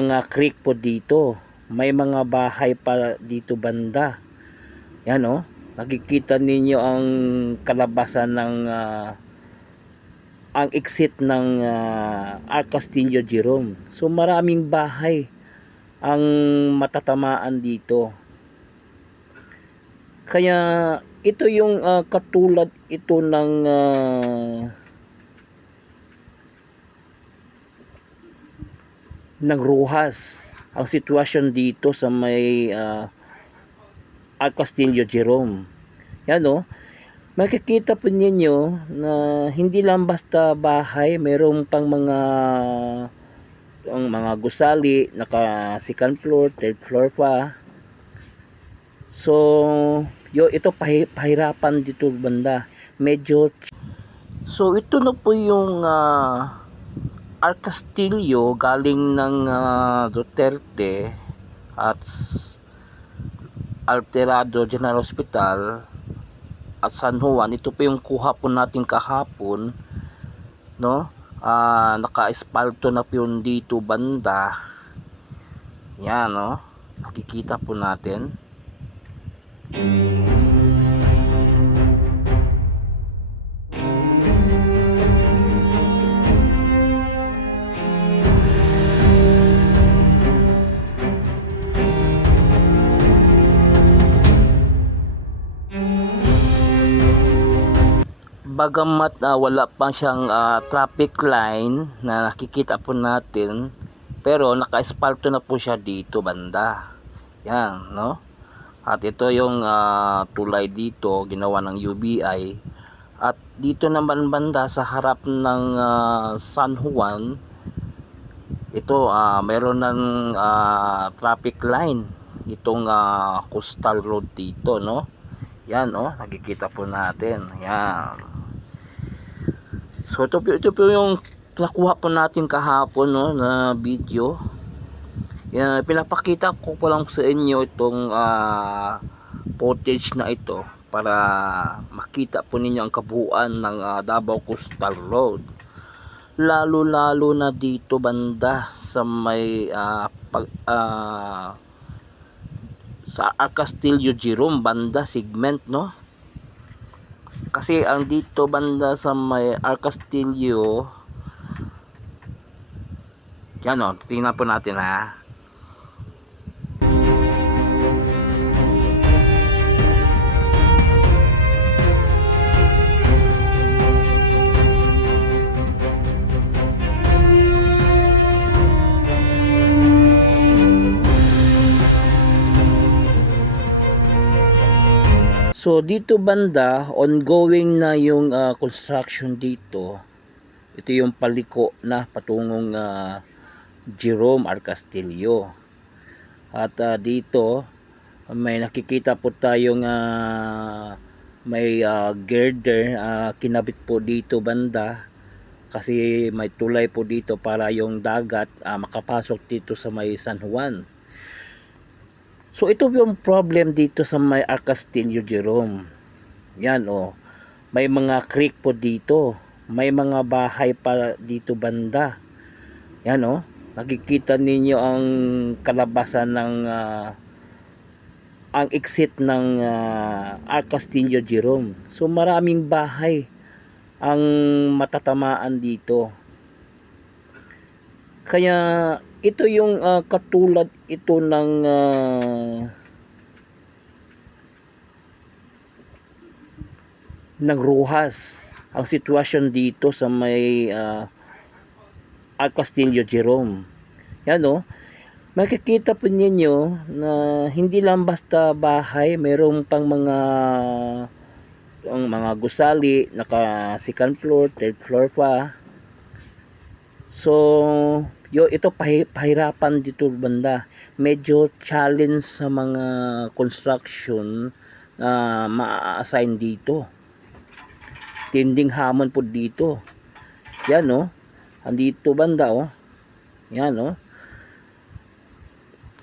Mga creek po dito, may mga bahay pa dito banda. Yan oh, nakikita ninyo ang kalabasan ng ang exit ng R. Castillo Jerome. So maraming bahay ang matatamaan dito. Kaya ito yung katulad ito ng Rojas ang sitwasyon dito sa may R. Castillo Jerome. Yan o, makikita po ninyo na hindi lang basta bahay, mayroong pang mga gusali, naka second floor, third floor pa. So ito pahirapan dito banda, medyo. So ito na po yung R. Castillo galing ng Duterte at Alvarado General Hospital at San Juan. Ito po yung kuha po natin kahapon, no? Naka-espalto na po yun dito banda. Yan, no? Nakikita po natin. Bagamat wala pa siyang traffic line na nakikita po natin, pero naka-espalto na po siya dito banda. Yan, no? At ito yung tulay dito, ginawa ng UBI. At dito naman banda sa harap ng San Juan, ito meron ng traffic line. Itong coastal road dito, no? Yan, oh, nakikita po natin. Yan. So ito po yung nakuha po natin kahapon, no, na video. Yan, pinapakita ko pa lang sa inyo itong footage na ito para makita po ninyo ang kabuuan ng Davao Coastal Road. Lalo na dito banda sa may sa R. Castillo Jerome banda segment, no? Kasi ang dito banda sa may R. Castillo, yan o, tingnan po natin ha. So dito banda, ongoing na yung construction dito. Ito yung paliko na patungong Jerome R. Castillo. At dito may nakikita po tayong may girder kinabit po dito banda. Kasi may tulay po dito para yung dagat makapasok dito sa may San Juan. So ito yung problem dito sa may R. Castillo Jerome. Yan oh. May mga creek po dito. May mga bahay pa dito banda. Yan oh. Nakikita ninyo ang kalabasan ng ang exit ng R. Castillo Jerome. So maraming bahay ang matatamaan dito. Kaya ito yung katulad ito ng Rojas ang sitwasyon dito sa may R. Castillo Jerome. Yan o, makikita po ninyo na hindi lang basta bahay, mayroong pang mga gusali, naka second floor, third floor pa. So ito pahirapan dito banda, medyo challenge sa mga construction na ma-assign dito. Tinding hamon po dito. Yan oh, andito banda oh. Yan oh.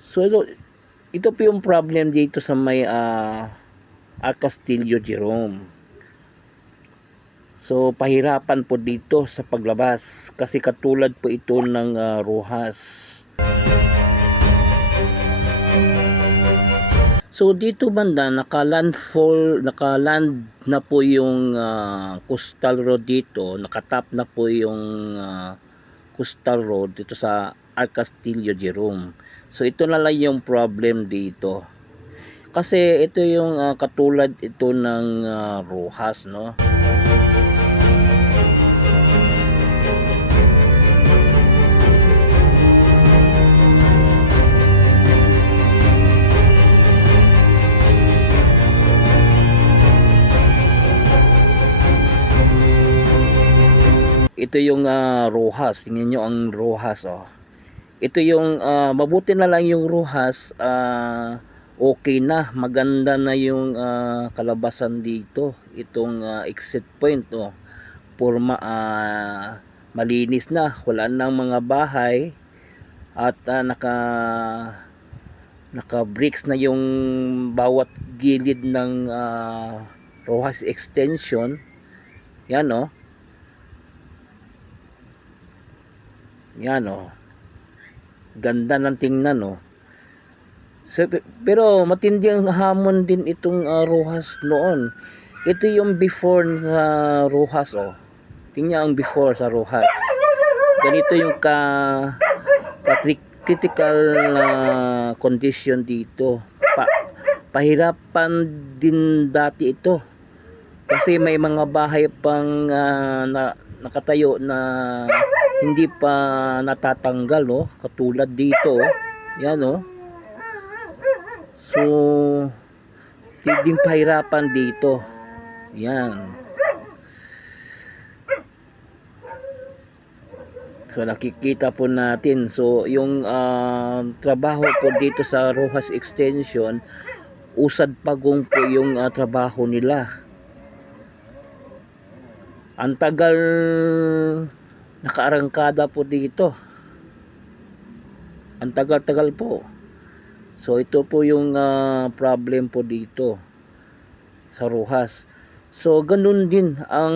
So ito po yung problem dito sa may R. Castillo Jerome. So pahirapan po dito sa paglabas kasi katulad po ito ng Rojas. So dito banda nakaland na po yung coastal road dito, nakatap na po yung coastal road dito sa Arcastillo Jerome. So ito na lang yung problem dito. Kasi ito yung katulad ito ng Rojas, no? Ito yung Rojas. Tingnan nyo ang Rojas, oh. Ito yung mabuti na lang yung Rojas, okay na, maganda na yung kalabasan dito. Itong exit point, oh. Malinis na, wala nang mga bahay at naka bricks na yung bawat gilid ng Rojas extension. Yan, oh. Yan, oh. Ganda ng tingnan, oh. So, pero matindi ang hamon din itong Rojas noon. Ito yung before sa Rojas, oh. Tingnan ang before sa Rojas. Ganito yung critical condition dito. Pahirapan din dati ito. Kasi may mga bahay pang nakatayo na hindi pa natatanggal, oh. Katulad dito, oh. Yan, oh. So din pahirapan dito. Yan. So nakikita po natin. So yung trabaho po dito sa Rojas Extension, usad pagong po yung trabaho nila. Ang tagal nakaarangkada po dito. Ang tagal-tagal po. So ito po yung problem po dito sa Rojas. So ganun din ang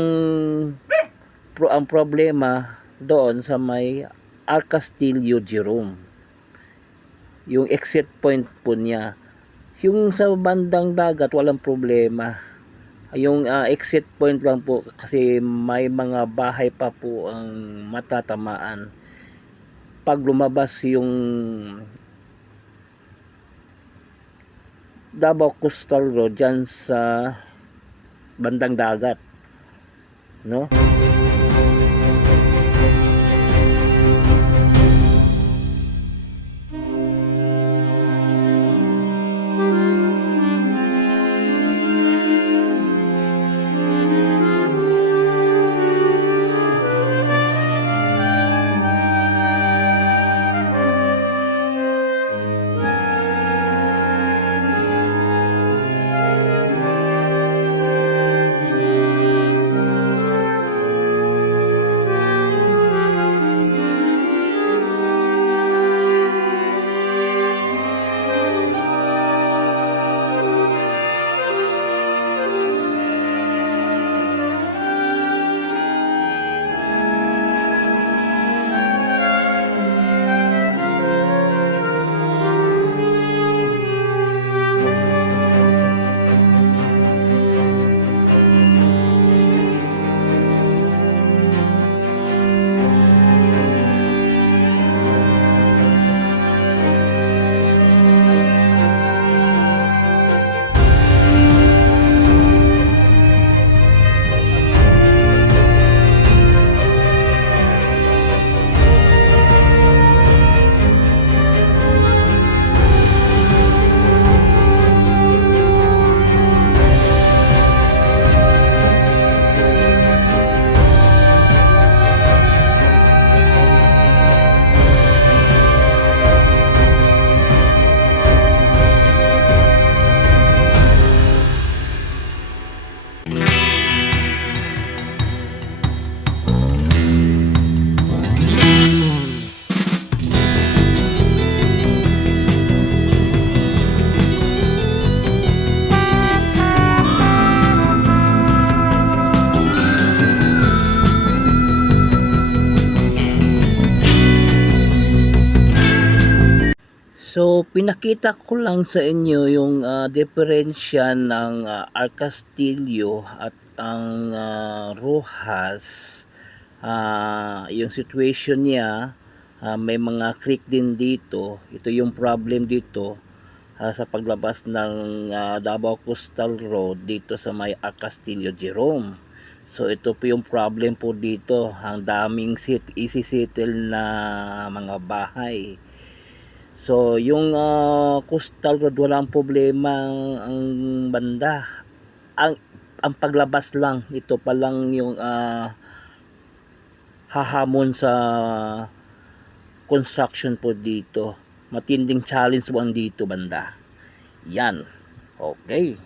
problema doon sa may Arcastillo Jerome. Yung exit point po niya. Yung sa bandang dagat walang problema. Yung exit point lang po kasi may mga bahay pa po ang matatamaan. Pag lumabas yung Davao Coastal Road dyan sa bandang dagat, no? So, pinakita ko lang sa inyo yung diferensya ng Arcastillo at ang Rojas. Yung situation niya, may mga creek din dito. Ito yung problem dito sa paglabas ng Davao Coastal Road dito sa may Arcastillo Jerome. So ito po yung problem po dito, ang daming isi-settle na mga bahay. So, yung coastal road walang problema ang banda. Ang ang paglabas lang, ito pa lang yung hahamon sa construction po dito. Matinding challenge po ang dito banda. Yan. Okay.